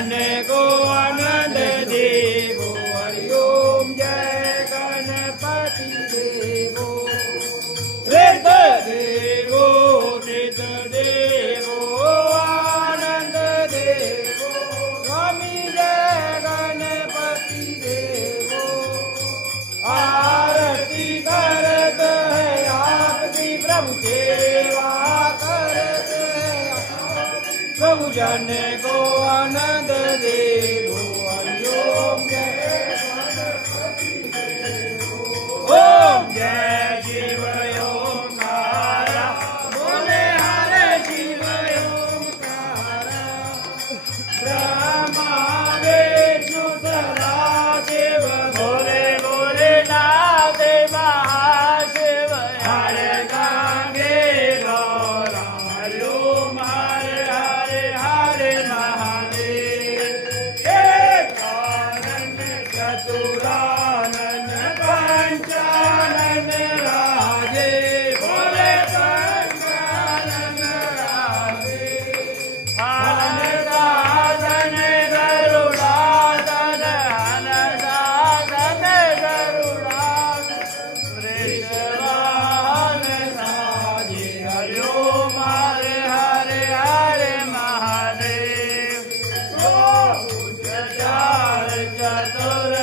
जन को आनंद देवो हरि ओम जय गणपति देवो ऋत देवो नित देवो आनंद देवो स्वामी जय गणपति देवो आरती करत है आपकी प्रभु सेवा करत है प्रभु जन को आनंद देवो हरि ओम जय गणपति देवो ओम जय शिव ओंकारा बोले हरे शिव ओंकारा ब्रह्मा विष्णु सदा शिव बोले बोले नाथ महाशिव हर गंगे गौरा हरि ओम हरे हरे हरे महादेव एक आनंद चतुरानंद पंचानंद राजे बोले पंचानंद राजे हनदासन गरुड़ासन हनदासन गरुड़ासन वृषवाहन साजे हरि ओम हरे हरे हरे महादेव चार चतुर